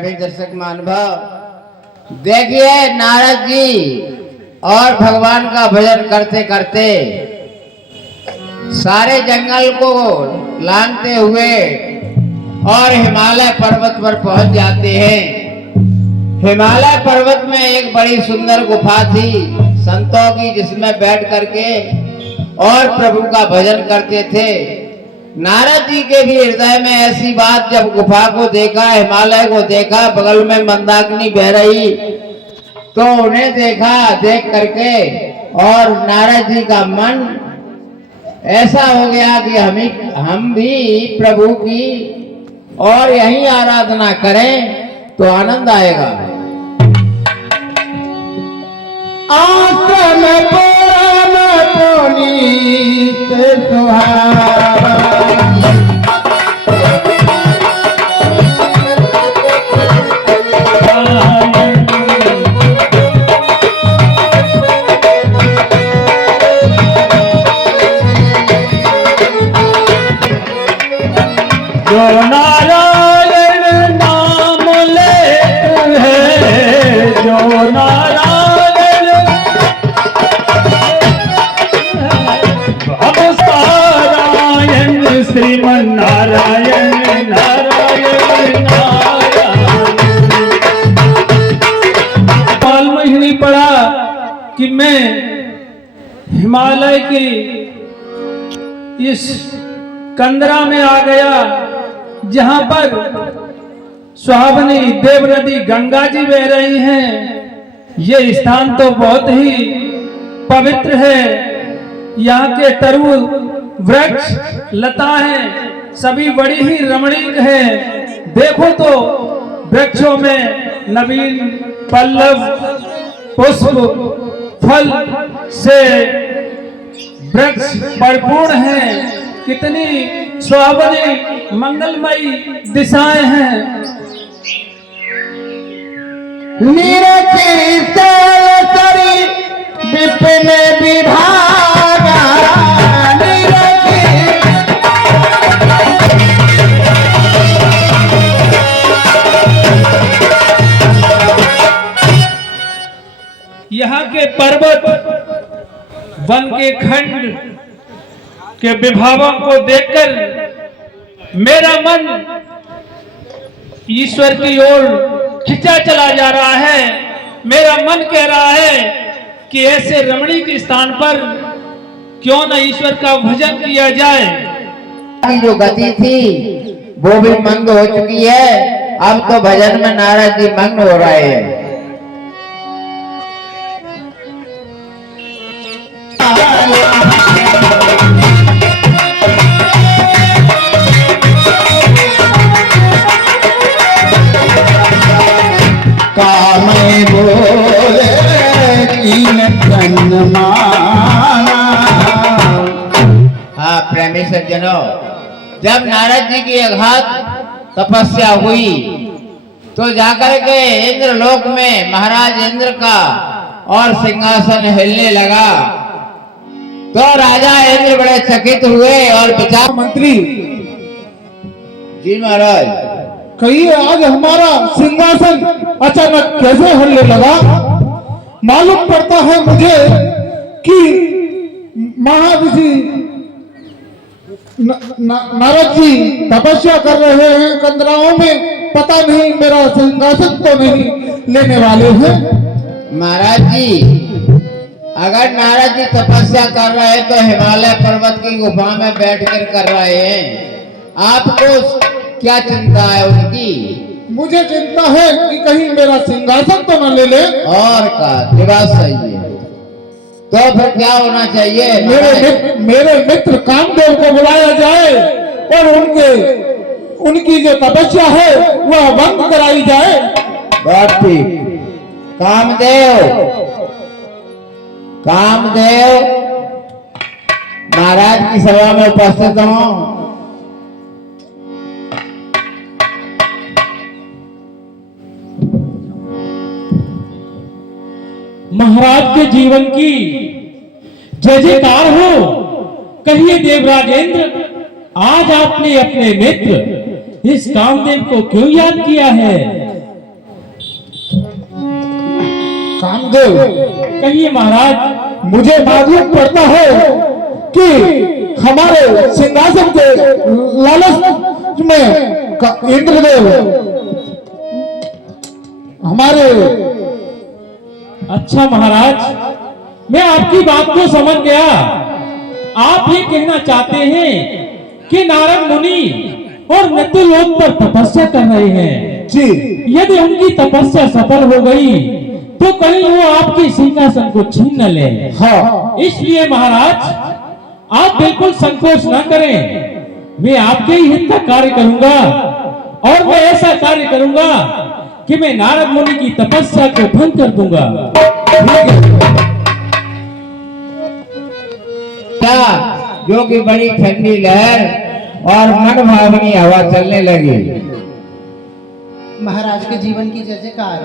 सभी दर्शक महानुभाव, देखिए नारद जी और भगवान का भजन करते करते सारे जंगल को लांघते हुए और हिमालय पर्वत पर पहुंच जाते हैं। हिमालय पर्वत में एक बड़ी सुंदर गुफा थी संतों की, जिसमें बैठ करके और प्रभु का भजन करते थे। नारद जी के भी हृदय में ऐसी बात, जब गुफा को देखा, हिमालय को देखा, बगल में मंदाकिनी बह रही, तो उन्हें देखा। देख करके और नारद जी का मन ऐसा हो गया कि हम भी प्रभु की और यहीं आराधना करें तो आनंद आएगा। आश्रम परम पुनीत सुहावा, जो नारायण नाम लेते हैं, जो नारायण अब सारायण श्रीमन नारायण नारायण नारायण। मालूम ही नहीं पड़ा कि मैं हिमालय की इस कंदरा में आ गया, जहां पर सुहावनी देव नदी गंगा जी बह रही हैं। ये स्थान तो बहुत ही पवित्र है। यहाँ के तरु वृक्ष लता हैं, सभी बड़ी ही रमणीक है। देखो तो वृक्षों में नवीन पल्लव पुष्प फल से वृक्ष भरपूर हैं। कितनी सुहावनी मंगलमयी दिशाएं हैं। विपिन विभागा, यहाँ के पर्वत वन के खंड के विभावों को देखकर मेरा मन ईश्वर की ओर खिंचा चला जा रहा है। मेरा मन कह रहा है कि ऐसे रमणीक स्थान पर क्यों न ईश्वर का भजन किया जाए। की जो गति थी वो भी मंद हो चुकी है। अब तो भजन में नारद जी मग्न हो रहे हैं। हाँ प्रेमी सज्जनों, जब नारद जी की अगाध तपस्या हुई तो जाकर के इंद्र लोक में महाराज इंद्र का और सिंहासन हिलने लगा। तो राजा इंद्र बड़े चकित हुए और विचार मंत्री जी महाराज, कहिए आज हमारा सिंहासन अचानक कैसे हिलने लगा। मालूम पड़ता है मुझे कि महाऋषि नारद जी तपस्या कर रहे हैं कंदराओं में। पता नहीं मेरा सिंहासन तो नहीं लेने वाले हैं। महाराज जी, अगर नारद जी तपस्या कर रहे हैं तो हिमालय पर्वत की गुफा में बैठकर कर रहे हैं। आपको क्या चिंता है उनकी? मुझे चिंता है कि कहीं मेरा सिंहासन तो न ले ले। और का बात सही है। तो फिर क्या होना चाहिए? मेरे मित्र कामदेव को बुलाया जाए और उनकी जो तपस्या है वह बंद कराई जाए। बात ठीक। कामदेव महाराज की सभा में उपस्थित हों। महाराज के जीवन की जय जयकार हो। कहिए देवराजेंद्र, आज आपने अपने मित्र इस कामदेव को क्यों याद किया है? कामदेव, कहिए महाराज। मुझे मालूम पड़ता है कि हमारे सिंहासन के लालच में इंद्रदेव हमारे। अच्छा महाराज, मैं आपकी बात को समझ गया। आप ये कहना चाहते हैं कि नारद मुनि और मृत्युलोक पर तपस्या कर रहे हैं जी। यदि उनकी तपस्या सफल हो गई तो कहीं वो आपके सिंहासन को छीन न ले। हाँ, इसलिए महाराज आप बिल्कुल संकोच न करें, मैं आपके ही हित का कार्य करूंगा और मैं ऐसा कार्य करूंगा कि मैं नारद मुनि की तपस्या को भंग कर दूंगा। क्या जो कि बड़ी ठंडी लहर और मन भावनी हवा चलने लगी। महाराज के जीवन की जय जयकार।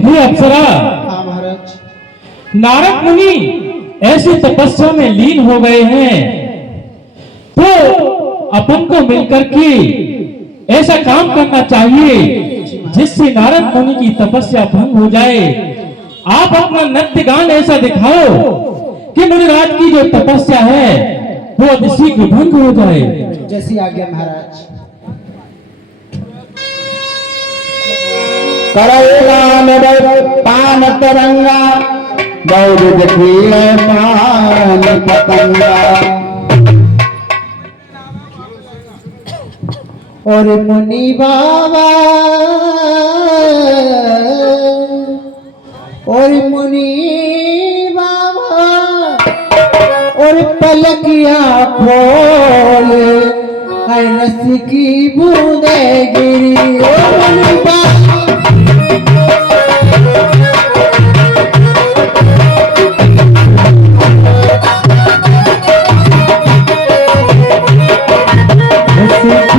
हे अप्सरा, हाँ महाराज। नारद मुनि ऐसी तपस्या में लीन हो गए हैं, तो अपन को मिलकर के ऐसा काम करना चाहिए जिससे नारद मुनि की तपस्या भंग हो जाए। आप अपना नृत्य गान ऐसा दिखाओ कि मुनिराज की जो तपस्या है वो अतिशीघ्र भंग हो जाए। जैसी आज्ञा महाराज। करेगा मेरे पान तरंगा गौर देखी पान पतंगा। और मुनि बाबा, और मुनि बाबा, और पलकिया खोल रस की बूंदे गिरी। और मुनि बाबा, जय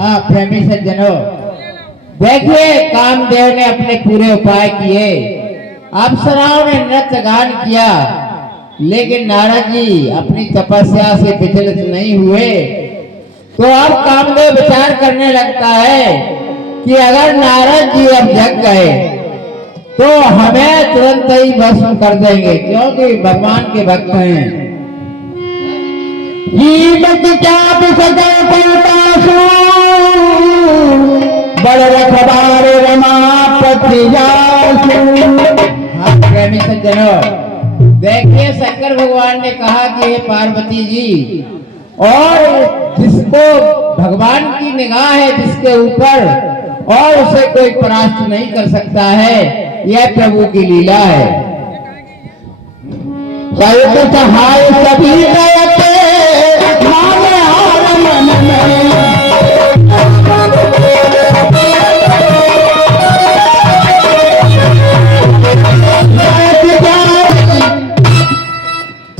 हाँ प्रेमी सज्जनों, देखिए कामदेव ने अपने पूरे उपाय किए, अप्सराओं ने नृत्य गान किया, लेकिन नारद जी अपनी तपस्या से विचलित नहीं हुए। तो अब कामदेव विचार करने लगता है कि अगर नारद जी अब जग गए तो हमें तुरंत ही भस्म कर देंगे, क्योंकि भगवान के भक्त हैं। जीवत चाप सदा पलटासु, बड़ रखबार रमापति जासु। हाँ प्रेमी सज्जनों, देखिए शंकर भगवान ने कहा कि हे पार्वती जी, और जिसको भगवान की निगाह है जिसके ऊपर, और उसे कोई परास्त नहीं कर सकता है, यह प्रभु की लीला है। सहित सहाय सभी गयते, माने हार मन में।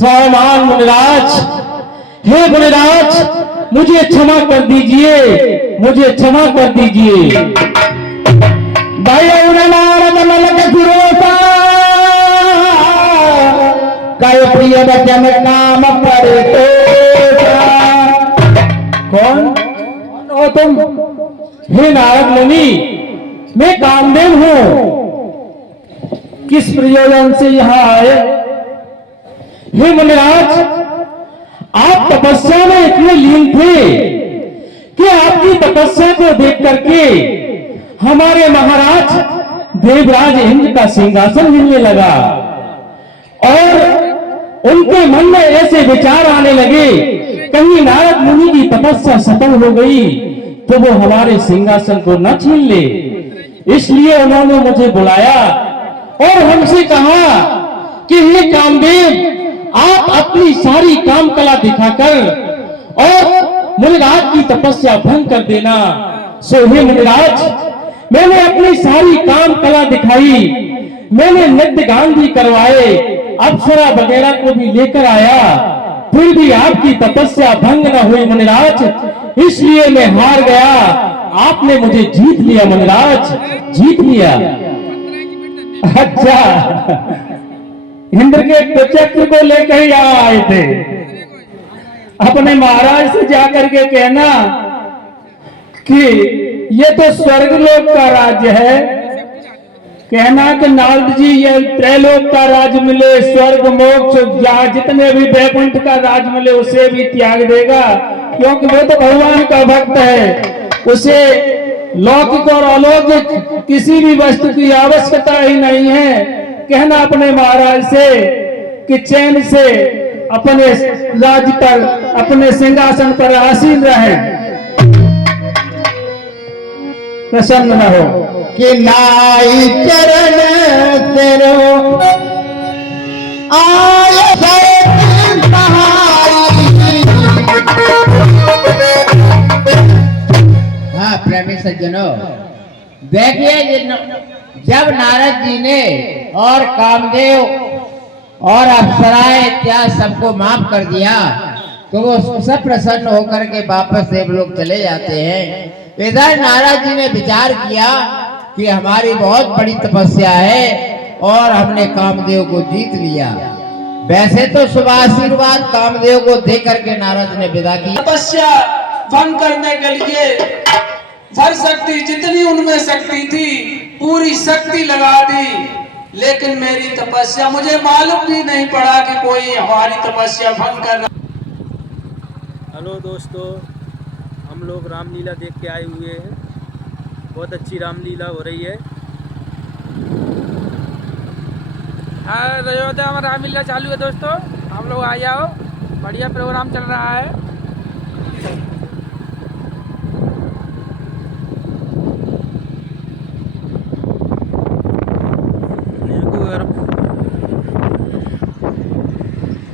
स्वामान मुनिराज, हे मुनिराज, मुझे क्षमा कर दीजिए, मुझे क्षमा कर दीजिए। भय नारद मलक सुरोसा, कय प्रिय वचन काम परे तोषा। कौन हो तुम? हे नारद मुनि, मैं कामदेव हूँ। किस प्रयोजन से यहाँ आए? हे मुनिराज, आप तपस्या में इतने लीन थे कि आपकी तपस्या को देख करके हमारे महाराज देवराज इंद्र का सिंहासन हिलने लगा, और उनके मन में ऐसे विचार आने लगे, कहीं नारद मुनि की तपस्या सफल हो गई तो वो हमारे सिंहासन को न छीन ले। इसलिए उन्होंने मुझे बुलाया और हमसे कहा कि हे कामदेव, आप अपनी सारी काम कला दिखाकर और मुनिराज की तपस्या भंग कर देना। सो हे मुनिराज, मैंने अपनी सारी काम कला दिखाई, मैंने नृत्य गान भी करवाए, अप्सरा वगैरह को भी लेकर आया, फिर भी आपकी तपस्या भंग न हुई मुनिराज, इसलिए मैं हार गया। आपने मुझे जीत लिया मुनिराज, जीत लिया। अच्छा, इंद्र के प्रचक्र को लेकर यहाँ आए थे। अपने महाराज से जाकर के कहना कि ये तो स्वर्गलोक का राज्य है, कहना कि नारद जी ये त्रैलोक का राज मिले, स्वर्ग मोक्ष जहाँ जितने भी वैकुंठ का राज मिले उसे भी त्याग देगा, क्योंकि वो तो भगवान का भक्त है, उसे लौकिक और अलौकिक किसी भी वस्तु की आवश्यकता ही नहीं है। कहना अपने महाराज से कि चैन से अपने राज्य पर, अपने सिंहासन पर आसीन रहे, प्रसन्न रहो। कि नाई चरण तेरो आय हाँ प्रेमी सज्जनों, देखिए जब नारद जी ने और कामदेव और अप्सराएं इत्यादि सबको माफ कर दिया तो वो सब प्रसन्न होकर के वापस देवलोक चले जाते हैं। इधर नारद जी ने विचार किया कि हमारी बहुत बड़ी तपस्या है और हमने कामदेव को जीत लिया। वैसे तो शुभ आशीर्वाद कामदेव को दे करके नारद ने विदा की। तपस्या भंग करने के लिए हर शक्ति, जितनी उनमें शक्ति थी पूरी शक्ति लगा दी, लेकिन मेरी तपस्या, मुझे मालूम भी नहीं पड़ा कि कोई हमारी तपस्या भंग कर रहा। हेलो दोस्तों, हम लोग रामलीला देख के आए हुए हैं। बहुत अच्छी रामलीला हो रही है। अयोध्या में रामलीला चालू है दोस्तों, हम लोग आ जाओ, बढ़िया प्रोग्राम चल रहा है।